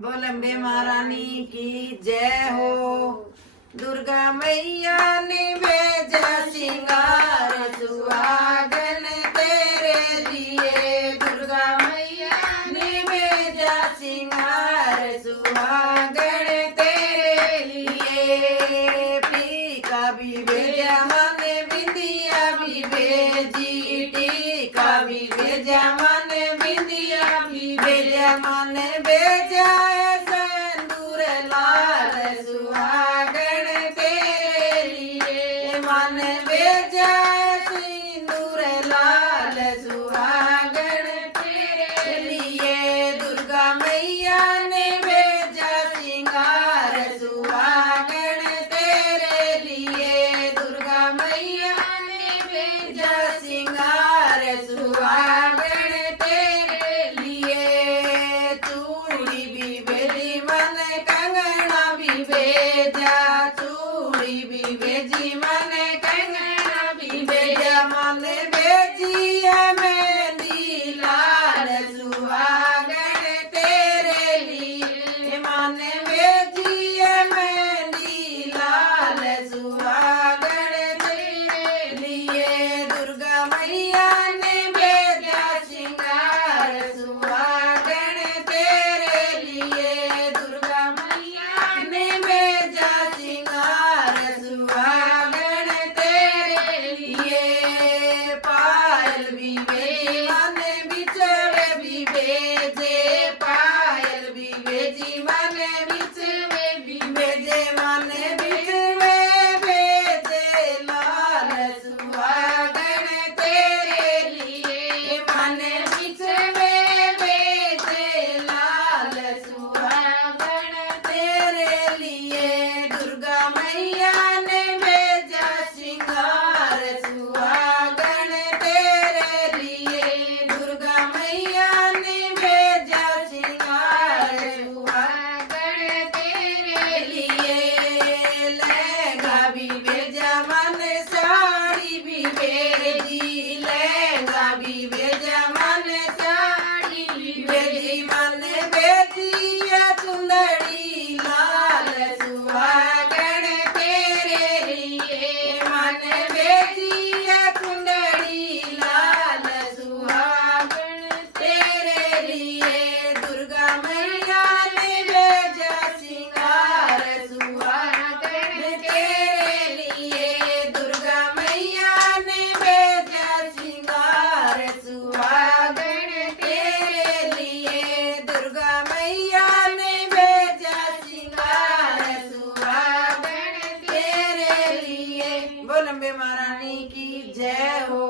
बोल अम्बे महारानी की जय हो। दुर्गा मैया ने भेजा सिंगार सुहागन तेरे लिए। दुर्गा मैया ने भेजा सिंगार सुहागन तेरे लिए। पीका भी भेजा मन बिंदिया भी भेजी। टीका भी भेजा मन बिंदिया भी भेजा मन भेजा सिंदूर लाल सुहागन तेरे लिए। मन भेजा सिंदूर लाल सुहागन तेरे लिए। दुर्गा मैया ने भेजा सिंगार सुहागन तेरे लिए। दुर्गा मैया ने भेजा सिंगार सुहागन तेरे लिए। चूड़ी भी भेजी मन कंगना भी भेजा। चूड़ी भी भेजी मन कंगना भी भेजा मन भेजी है मेहंदी लाल सुहागन तेरे लिए। मन भेजी है मेहंदी लाल सुहागन तेरे लिए। दुर्गा मैया ने भेजा सिंगार सुहागन तेरे लिए। दुर्गा मैया ने भेजा सिंगार सुहागन तेरे लिए। पायल भी भेजी मन बिछड़े भी भेजे। पायल भी भेजी मन बिछड़े भी भेजे मन बिछड़े भेजे लाल सुहागन तेरे लिए। मन बिछड़े भेजे लाल सुहागन तेरे लिए। दुर्गा मैया ने भेजा सिंगार सुहागन तेरे लिए। दुर्गा मैया ने भेजा सिंगार सुहागन तेरे लिए। लहंगा भी भेजा मन साड़ी भी भेजी। लहंगा भी भेजा मन साड़ी भी भेजी मन भेजी है चुंदड़ी लाल सुहागन तेरे लिए। मन भेजी है चुंदड़ी लाल सुहागन तेरे लिए। दुर्गा मैया ने भेजा सिंगार सुहागन तेरे लिए। दुर्गा मैया ने भेजा सिंगार सुहागन तेरे लिए। दुर्गा मैया ने भेजा सिंगार सुहागन तेरे लिए। बोल अम्बे महारानी की जय हो।